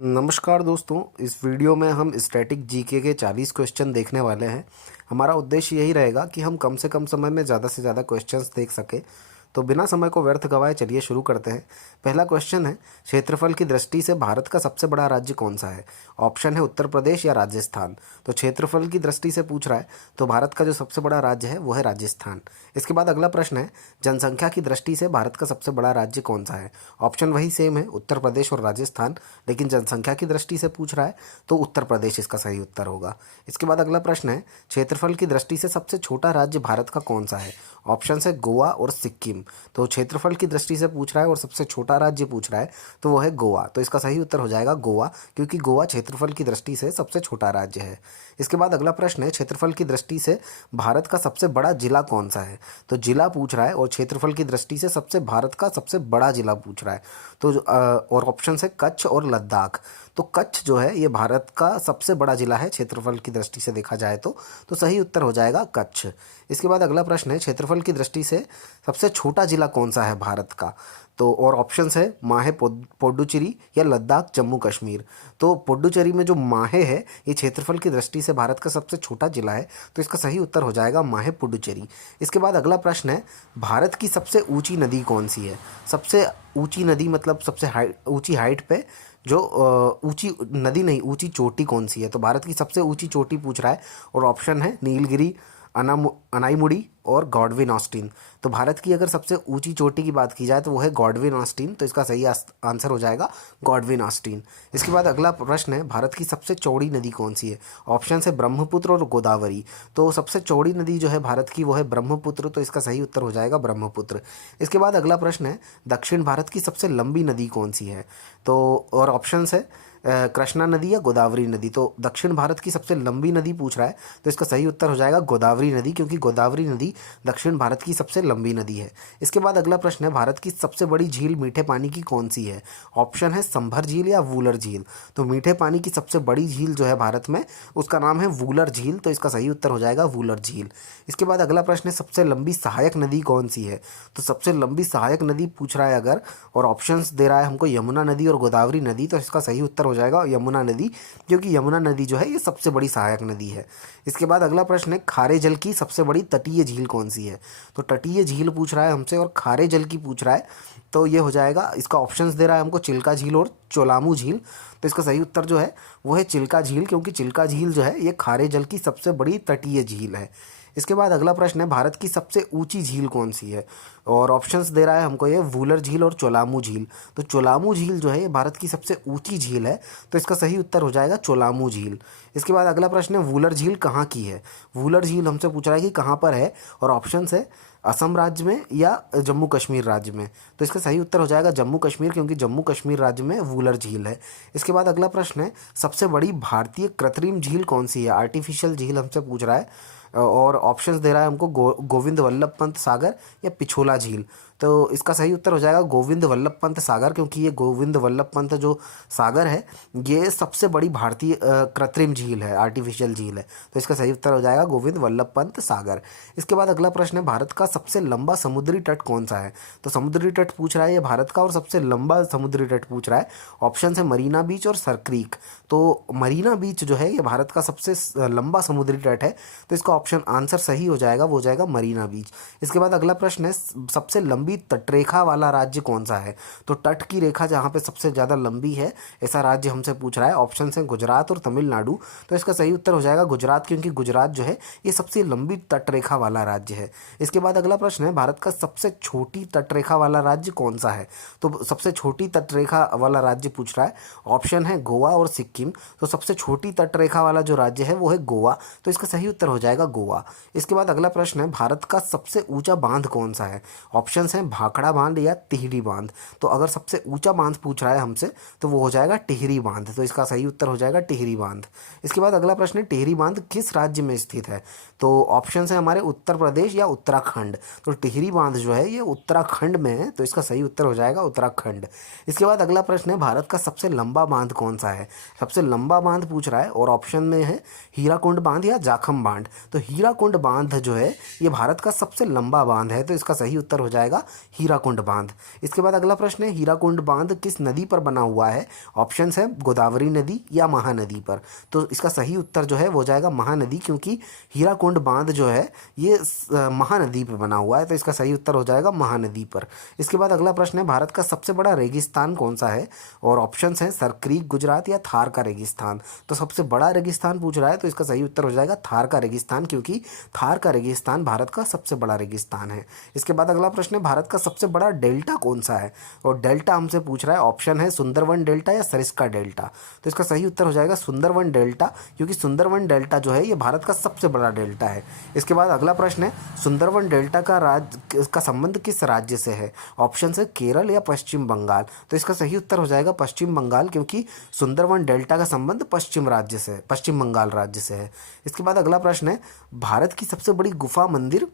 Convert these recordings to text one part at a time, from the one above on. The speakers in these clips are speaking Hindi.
नमस्कार दोस्तों, इस वीडियो में हम स्टैटिक जीके के 40 क्वेश्चन देखने वाले हैं। हमारा उद्देश्य यही रहेगा कि हम कम से कम समय में ज़्यादा से ज़्यादा क्वेश्चंस देख सकें। तो बिना समय को व्यर्थ गवाए चलिए शुरू करते हैं। पहला क्वेश्चन है, क्षेत्रफल की दृष्टि से भारत का सबसे बड़ा राज्य कौन सा है? ऑप्शन है उत्तर प्रदेश या राजस्थान। तो क्षेत्रफल की दृष्टि से पूछ रहा है, तो भारत का जो सबसे बड़ा राज्य है वो है राजस्थान। इसके बाद अगला प्रश्न है, जनसंख्या की दृष्टि से भारत का सबसे बड़ा राज्य कौन सा है? ऑप्शन वही सेम है, उत्तर प्रदेश और राजस्थान, लेकिन जनसंख्या की दृष्टि से पूछ रहा है तो उत्तर प्रदेश इसका सही उत्तर होगा। इसके बाद अगला प्रश्न है, क्षेत्रफल की दृष्टि से सबसे छोटा राज्य भारत का कौन सा है? ऑप्शन है गोवा और सिक्किम। तो क्षेत्रफल की दृष्टि से पूछ रहा है और सबसे छोटा राज्य पूछ रहा है, तो वो है गोवा। तो इसका सही उत्तर हो जाएगा गोवा, क्योंकि गोवा क्षेत्रफल की दृष्टि से सबसे छोटा राज्य है। इसके बाद अगला प्रश्न है, क्षेत्रफल की दृष्टि से भारत का सबसे बड़ा जिला कौन सा है? तो जिला पूछ रहा है और क्षेत्रफल की दृष्टि से भारत का सबसे बड़ा जिला पूछ रहा है। तो और ऑप्शन है कच्छ और लद्दाख। तो कच्छ जो है ये भारत का सबसे बड़ा जिला है क्षेत्रफल की दृष्टि से देखा जाए तो सही उत्तर हो जाएगा कच्छ। इसके बाद अगला प्रश्न है, क्षेत्रफल की दृष्टि से सबसे छोटा जिला कौन सा है भारत का? तो और ऑप्शंस है माहे पुडुचेरी या लद्दाख जम्मू कश्मीर। तो पुडुचेरी में जो माहे है ये क्षेत्रफल की दृष्टि से भारत का सबसे छोटा जिला है, तो इसका सही उत्तर हो जाएगा माहे पुडुचेरी। इसके बाद अगला प्रश्न है, भारत की सबसे ऊंची नदी कौन सी है? सबसे ऊंची नदी मतलब सबसे ऊंची हाइट पे जो ऊंची नदी नहीं, ऊंची चोटी कौन सी है? तो भारत की सबसे ऊंची चोटी पूछ रहा है और ऑप्शन है नीलगिरी, अनाईमुड़ी और गॉडविन ऑस्टिन। तो भारत की अगर सबसे ऊंची चोटी की बात की जाए तो वो है गॉडविन ऑस्टिन। तो इसका सही आंसर हो जाएगा गॉडविन ऑस्टिन। इसके बाद अगला प्रश्न है, भारत की सबसे चौड़ी नदी कौन सी है? ऑप्शन है ब्रह्मपुत्र और गोदावरी। तो सबसे चौड़ी नदी जो है भारत की वो है ब्रह्मपुत्र। तो इसका सही उत्तर हो जाएगा ब्रह्मपुत्र। इसके बाद अगला प्रश्न है, दक्षिण भारत की सबसे लंबी नदी कौन सी है? तो और ऑप्शन है कृष्णा नदी या गोदावरी नदी। तो दक्षिण भारत की सबसे लंबी नदी पूछ रहा है, तो इसका सही उत्तर हो जाएगा गोदावरी नदी, क्योंकि गोदावरी नदी दक्षिण भारत की सबसे लंबी नदी है। इसके बाद अगला प्रश्न है, भारत की सबसे बड़ी झील मीठे पानी की कौन सी है? ऑप्शन है संभर झील या वूलर झील। तो मीठे पानी की सबसे बड़ी झील जो है भारत में उसका नाम है वूलर झील। तो इसका सही उत्तर हो जाएगा वूलर झील। इसके बाद अगला प्रश्न है, सबसे लंबी सहायक नदी कौन सी है? तो सबसे लंबी सहायक नदी पूछ रहा है अगर, और ऑप्शंस दे रहा है हमको यमुना नदी और गोदावरी नदी। तो इसका सही उत्तर हो जाएगा यमुना नदी, क्योंकि यमुना नदी जो है ये सबसे बड़ी सहायक नदी है। इसके बाद अगला प्रश्न है, खारे जल की सबसे बड़ी तटीय झील कौन सी है? तो तटीय झील पूछ रहा है हमसे और खारे जल की पूछ रहा है, तो ये हो जाएगा, इसका ऑप्शंस दे रहा है हमको चिल्का झील और चोलामू झील। तो इसका सही उत्तर जो है वो है चिल्का झील, क्योंकि चिल्का झील जो है ये खारे जल की सबसे बड़ी तटीय झील है। इसके बाद अगला प्रश्न है, भारत की सबसे ऊंची झील कौन सी है? और ऑप्शंस दे रहा है हमको ये वूलर झील और चोलामू झील। तो चोलामू झील जो है ये भारत की सबसे ऊंची झील है, तो इसका सही उत्तर हो जाएगा चोलामू झील। इसके बाद अगला प्रश्न है, वूलर झील कहाँ की है? वूलर झील हमसे पूछ रहा है कि कहाँ पर है, और ऑप्शंस है असम राज्य में या जम्मू कश्मीर राज्य में। तो इसका सही उत्तर हो जाएगा जम्मू कश्मीर, क्योंकि जम्मू कश्मीर राज्य में वूलर झील है। इसके बाद अगला प्रश्न है, सबसे बड़ी भारतीय कृत्रिम झील कौन सी है? आर्टिफिशियल झील हमसे पूछ रहा है और ऑप्शंस दे रहा है हमको गोविंद वल्लभ पंत सागर या पिछोला झील। तो इसका सही उत्तर हो जाएगा गोविंद वल्लभ पंत सागर, क्योंकि ये गोविंद वल्लभ पंत जो सागर है ये सबसे बड़ी भारतीय कृत्रिम झील है, आर्टिफिशियल झील है। तो इसका सही उत्तर हो जाएगा गोविंद वल्लभ पंत सागर। इसके बाद अगला प्रश्न है, भारत का सबसे लंबा समुद्री तट कौन सा है? तो समुद्री तट पूछ रहा है ये भारत का, और सबसे लंबा समुद्री तट पूछ रहा है। ऑप्शन है मरीना बीच और सरक्रीक। तो मरीना बीच जो है ये भारत का सबसे लंबा समुद्री तट है, तो इसका ऑप्शन आंसर सही हो जाएगा, वो हो जाएगा मरीना बीच। इसके बाद अगला प्रश्न है, सबसे लंबी तटरेखा वाला राज्य कौन सा है? तो तट की रेखा जहाँ पे सबसे ज़्यादा लंबी है ऐसा राज्य हमसे पूछ रहा है। ऑप्शन है गुजरात और तमिलनाडु। तो इसका सही उत्तर हो जाएगा गुजरात, क्योंकि गुजरात जो है ये सबसे लंबी तटरेखा वाला राज्य है। इसके बाद अगला प्रश्न है, भारत का सबसे छोटी तटरेखा वाला राज्य कौन सा है? तो सबसे छोटी तटरेखा वाला राज्य पूछ रहा है। ऑप्शन है गोवा और सिक्किम। तो सबसे छोटी तटरेखा वाला जो राज्य है वो है गोवा। तो इसका सही उत्तर हो जाएगा गोवा। इसके बाद अगला प्रश्न है, भारत का सबसे ऊंचा बांध कौन सा है? ऑप्शंस हैं भाखड़ा बांध या टिहरी बांध। तो अगर सबसे ऊंचा बांध पूछ रहा है हमसे तो वो हो जाएगा टिहरी बांध। तो इसका सही उत्तर हो जाएगा टिहरी बांध। इसके बाद अगला प्रश्न है, टिहरी बांध किस राज्य में स्थित है? तो ऑप्शंस है हमारे उत्तर प्रदेश या उत्तराखंड। तो टिहरी बांध जो है ये उत्तराखंड में है, तो इसका सही उत्तर हो जाएगा उत्तराखंड। इसके बाद अगला प्रश्न है, भारत का सबसे लंबा बांध कौन सा है? सबसे लंबा बांध पूछ रहा है और ऑप्शन में है हीराकुंड बांध या जाखम बांध। तो हीराकुंड बांध जो है ये भारत का सबसे लंबा बांध है, तो इसका सही उत्तर हो जाएगा हीराकुंड बांध। इसके बाद अगला प्रश्न है, हीराकुंड बांध किस नदी पर बना हुआ है? ऑप्शंस है गोदावरी नदी या महानदी पर। तो इसका सही उत्तर जो है वो हो जाएगा महानदी, क्योंकि हीराकुंड बांध जो है ये महानदी पर बना हुआ है, तो इसका सही उत्तर हो जाएगा महानदी पर। इसके बाद अगला प्रश्न है, भारत का सबसे बड़ा रेगिस्तान कौन सा है? और ऑप्शंस हैं सरक्रीक गुजरात या थार का रेगिस्तान। तो सबसे बड़ा रेगिस्तान पूछ रहा है, तो इसका सही उत्तर हो जाएगा थार का रेगिस्तान, क्योंकि थार का रेगिस्तान भारत का सबसे बड़ा रेगिस्तान है। इसके बाद अगला प्रश्न है, भारत का सबसे बड़ा डेल्टा कौन सा है? और डेल्टा हमसे पूछ रहा है, ऑप्शन है सुंदरवन डेल्टा या सरिस्का डेल्टा। तो इसका सही उत्तर हो जाएगा सुंदरवन डेल्टा, क्योंकि सुंदरवन डेल्टा जो है ये भारत का सबसे बड़ा डेल्टा है। इसके बाद अगला प्रश्न है, सुंदरवन डेल्टा का संबंध किस राज्य से है? ऑप्शन है केरल या पश्चिम बंगाल। तो इसका सही उत्तर हो जाएगा पश्चिम बंगाल, क्योंकि सुंदरवन डेल्टा का संबंध पश्चिम बंगाल राज्य से है। इसके बाद अगला प्रश्न है, भारत की सबसे बड़ी गुफा मंदिर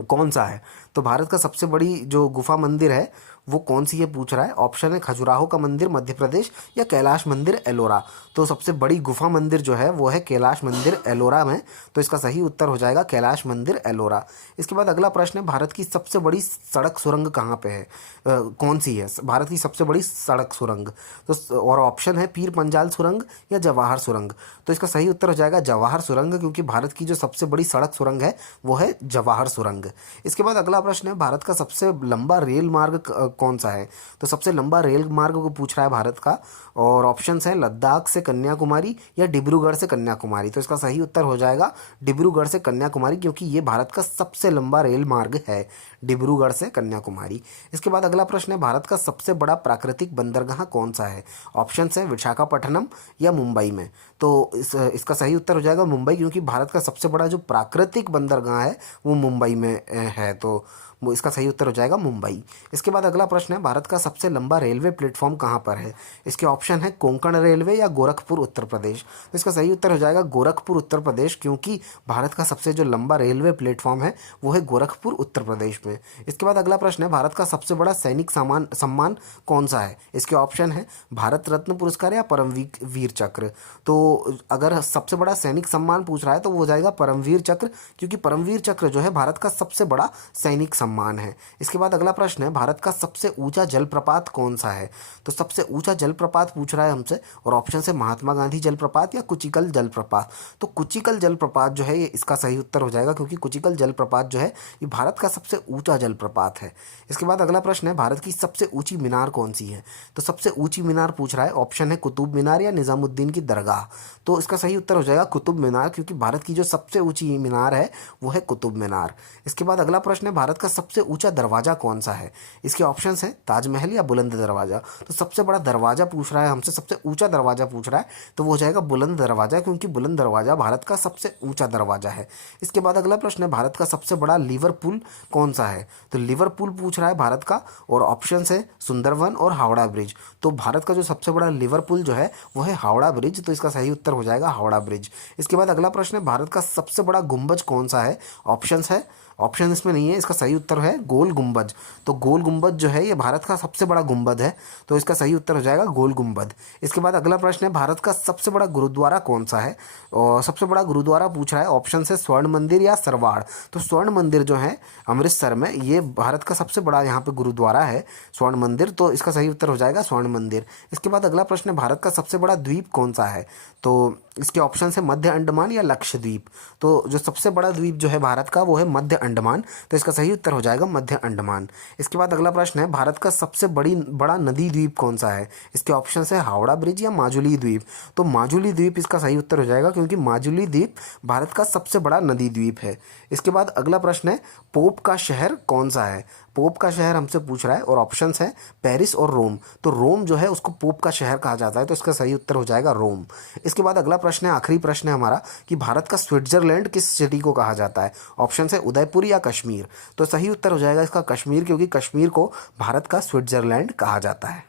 कौन सा है? तो भारत का सबसे बड़ी जो गुफा मंदिर है वो कौन सी है पूछ रहा है। ऑप्शन है खजुराहो का मंदिर मध्य प्रदेश या कैलाश मंदिर एलोरा। तो सबसे बड़ी गुफा मंदिर जो है वो है कैलाश मंदिर एलोरा में, तो इसका सही उत्तर हो जाएगा कैलाश मंदिर एलोरा। इसके बाद अगला प्रश्न है, भारत की सबसे बड़ी सड़क सुरंग कहाँ पे है? कौन सी है भारत की सबसे बड़ी सड़क सुरंग? तो और ऑप्शन है पीर पंजाल सुरंग या जवाहर सुरंग। तो इसका सही उत्तर हो जाएगा जवाहर सुरंग, क्योंकि भारत की जो सबसे बड़ी सड़क सुरंग है वो है जवाहर सुरंग। इसके बाद अगला प्रश्न है, भारत का सबसे लंबा रेल मार्ग कौन सा है? तो सबसे लंबा रेल मार्ग को पूछ रहा है भारत का, और ऑप्शंस हैं लद्दाख से कन्याकुमारी या डिब्रूगढ़ से कन्याकुमारी। तो इसका सही उत्तर हो जाएगा डिब्रूगढ़ से कन्याकुमारी, क्योंकि ये भारत का सबसे लंबा रेल मार्ग है, डिब्रूगढ़ से कन्याकुमारी। इसके बाद अगला प्रश्न है, भारत का सबसे बड़ा प्राकृतिक बंदरगाह कौन सा है? ऑप्शंस है विशाखापट्टनम या मुंबई में। तो इसका सही उत्तर हो जाएगा मुंबई, क्योंकि भारत का सबसे बड़ा जो प्राकृतिक बंदरगाह है वो मुंबई में है, तो इसका सही उत्तर हो जाएगा मुंबई। इसके बाद अगला प्रश्न है, भारत का सबसे लंबा रेलवे प्लेटफॉर्म कहाँ पर है? इसके ऑप्शन है कोंकण रेलवे या गोरखपुर उत्तर प्रदेश। तो इसका सही उत्तर हो जाएगा गोरखपुर उत्तर प्रदेश, क्योंकि भारत का सबसे जो लंबा रेलवे प्लेटफॉर्म है वो है गोरखपुर उत्तर प्रदेश में। इसके बाद अगला प्रश्न है, भारत का सबसे बड़ा सैनिक सम्मान कौन सा है? इसके ऑप्शन है भारत रत्न पुरस्कार या परमवीर चक्र। तो अगर सबसे बड़ा सैनिक सम्मान पूछ रहा है तो वो हो जाएगा परमवीर चक्र, क्योंकि परमवीर चक्र जो है भारत का सबसे बड़ा सैनिक सम्मान है। इसके बाद अगला प्रश्न है, भारत का सबसे ऊंचा जलप्रपात कौन सा है? तो सबसे ऊंचा जलप्रपात पूछ रहा है हमसे, और ऑप्शन से महात्मा गांधी जलप्रपात या कुचिकल जलप्रपात। तो कुचिकल जलप्रपात जो है ये इसका सही उत्तर हो जाएगा, क्योंकि कुचिकल जलप्रपात जो है ये भारत का सबसे ऊंचा जलप्रपात है। इसके बाद अगला प्रश्न है, भारत की सबसे ऊंची मीनार कौन सी है? तो सबसे ऊंची मीनार पूछ रहा है, ऑप्शन है कुतुब मीनार या निजामुद्दीन की दरगाह। तो इसका सही उत्तर हो जाएगा कुतुब मीनार, क्योंकि भारत की जो सबसे ऊंची मीनार है वो है कुतुब मीनार। इसके बाद अगला प्रश्न है, भारत का सबसे ऊंचा दरवाजा कौन सा है? इसके ऑप्शंस हैं ताजमहल या बुलंद दरवाजा। तो सबसे बड़ा दरवाजा पूछ रहा है हमसे, सबसे ऊंचा दरवाजा पूछ रहा है, तो वो हो जाएगा बुलंद दरवाजा, क्योंकि बुलंद दरवाजा भारत का सबसे ऊंचा दरवाजा है। इसके बाद अगला प्रश्न है, भारत का सबसे बड़ा लीवर पुल कौन सा है? तो लीवर पुल पूछ रहा है भारत का, और ऑप्शंस है सुंदरवन और हावड़ा ब्रिज। तो भारत का जो सबसे बड़ा लीवर पुल जो है वो है हावड़ा ब्रिज, तो इसका सही उत्तर हो जाएगा हावड़ा ब्रिज। इसके बाद अगला प्रश्न है, भारत का सबसे बड़ा गुंबज कौन सा है? ऑप्शंस है, ऑप्शन इसमें नहीं है, इसका सही उत्तर है गोल गुंबद। तो गोल गुंबद जो है ये भारत का सबसे बड़ा गुंबद है, तो इसका सही उत्तर हो जाएगा गोल गुंबद। इसके बाद अगला प्रश्न है, भारत का सबसे बड़ा गुरुद्वारा कौन सा है? और सबसे बड़ा गुरुद्वारा पूछ रहा है, ऑप्शन है स्वर्ण मंदिर या सरवाड़। तो स्वर्ण मंदिर जो है अमृतसर में, ये भारत का सबसे बड़ा यहाँ पे गुरुद्वारा है स्वर्ण मंदिर, तो इसका सही उत्तर हो जाएगा स्वर्ण मंदिर। इसके बाद अगला प्रश्न है, भारत का सबसे बड़ा द्वीप कौन सा है? तो इसके ऑप्शन है मध्य अंडमान या लक्षद्वीप। तो जो सबसे बड़ा द्वीप जो है भारत का वो है मध्य अंडमान, तो इसका सही उत्तर हो जाएगा मध्य अंडमान। इसके बाद अगला प्रश्न है, भारत का सबसे बड़ा नदी द्वीप कौन सा है? इसके ऑप्शन है हावड़ा ब्रिज या माजुली द्वीप। तो माजुली द्वीप इसका सही उत्तर हो जाएगा, क्योंकि माजुली द्वीप भारत का सबसे बड़ा नदी द्वीप है। इसके बाद अगला प्रश्न है, पोप का शहर कौन सा है? पोप का शहर हमसे पूछ रहा है, और ऑप्शंस हैं पेरिस और रोम। तो रोम जो है उसको पोप का शहर कहा जाता है, तो इसका सही उत्तर हो जाएगा रोम। इसके बाद अगला प्रश्न है, आखिरी प्रश्न है हमारा, कि भारत का स्विट्जरलैंड किस सिटी को कहा जाता है? ऑप्शंस है उदयपुर या कश्मीर। तो सही उत्तर हो जाएगा इसका कश्मीर, क्योंकि कश्मीर को भारत का स्विट्जरलैंड कहा जाता है।